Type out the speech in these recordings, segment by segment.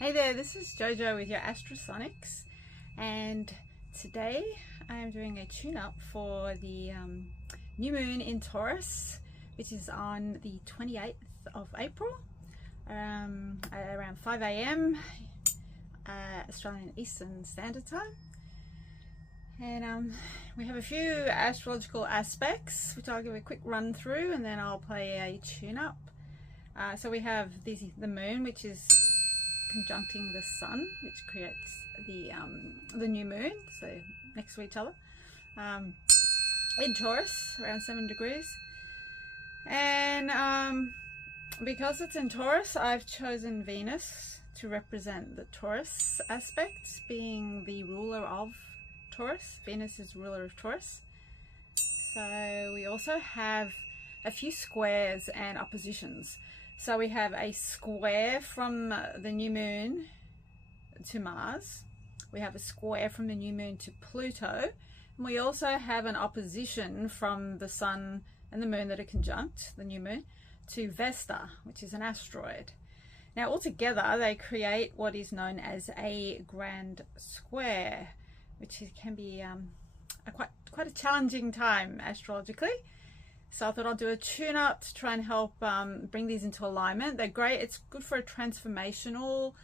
Hey there, this is Jojo with your Astrosonics, and today I am doing a tune-up for the new moon in Taurus, which is on the 28th of April at around 5 a.m. Australian Eastern Standard Time. And we have a few astrological aspects which I'll give a quick run through, and then I'll play a tune-up. So we have the moon, which is conjuncting the sun, which creates the new moon, so next to each other, in Taurus, around 7 degrees. And because it's in Taurus, I've chosen Venus to represent the Taurus aspect, being the ruler of Taurus. Venus is ruler of Taurus. So we also have a few squares and oppositions. So we have a square from the new moon to Mars. We have a square from the new moon to Pluto. And we also have an opposition from the sun and the moon that are conjunct, the new moon, to Vesta, which is an asteroid. Now altogether they create what is known as a grand square, which can be quite a challenging time astrologically. So I thought I'll do a tune-up to try and help bring these into alignment. They're great. It's good for a transformational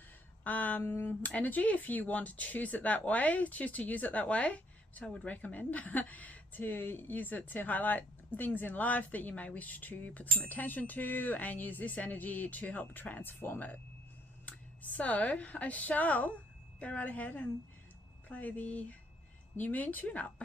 energy if you want to choose to use it that way, which I would recommend, to use it to highlight things in life that you may wish to put some attention to, and use this energy to help transform it. So I shall go right ahead and play the new moon tune-up.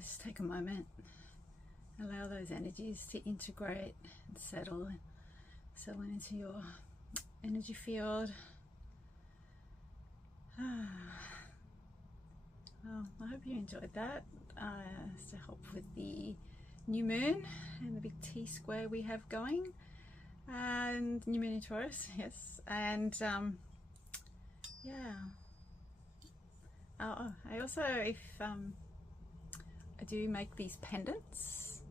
Just take a moment, allow those energies to integrate and settle into your energy field. Well, I hope you enjoyed that. To help with the new moon and the big T square we have going, and new moon in Taurus, yes, and yeah. I also, if I do make these pendants.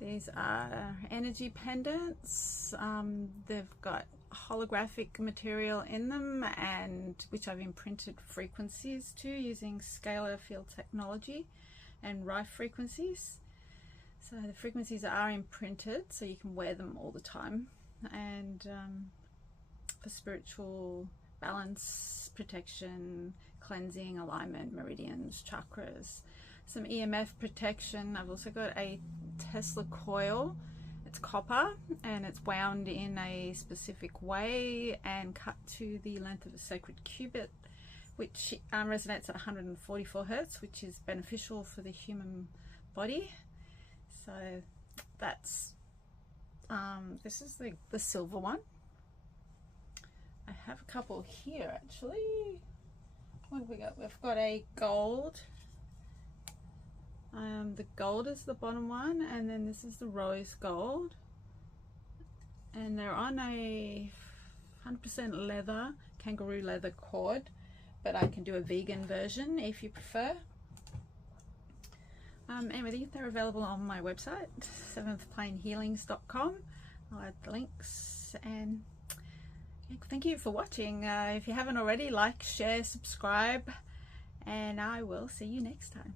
These are energy pendants. They've got holographic material in them, and which I've imprinted frequencies to using scalar field technology and Rife frequencies. So the frequencies are imprinted, so you can wear them all the time, and for spiritual balance, protection, cleansing, alignment, meridians, chakras, some EMF protection. I've also got a Tesla coil. It's copper and it's wound in a specific way and cut to the length of a sacred cubit, which resonates at 144 hertz, which is beneficial for the human body. So that's this is the silver one. I have a couple here actually. What have we got? We've got a gold. The gold is the bottom one, and then this is the rose gold, and they're on a 100% leather, kangaroo leather cord, but I can do a vegan version if you prefer. Anyway, they're available on my website, seventhplanehealings.com. I'll add the links, and thank you for watching. If you haven't already, like, share, subscribe, and I will see you next time.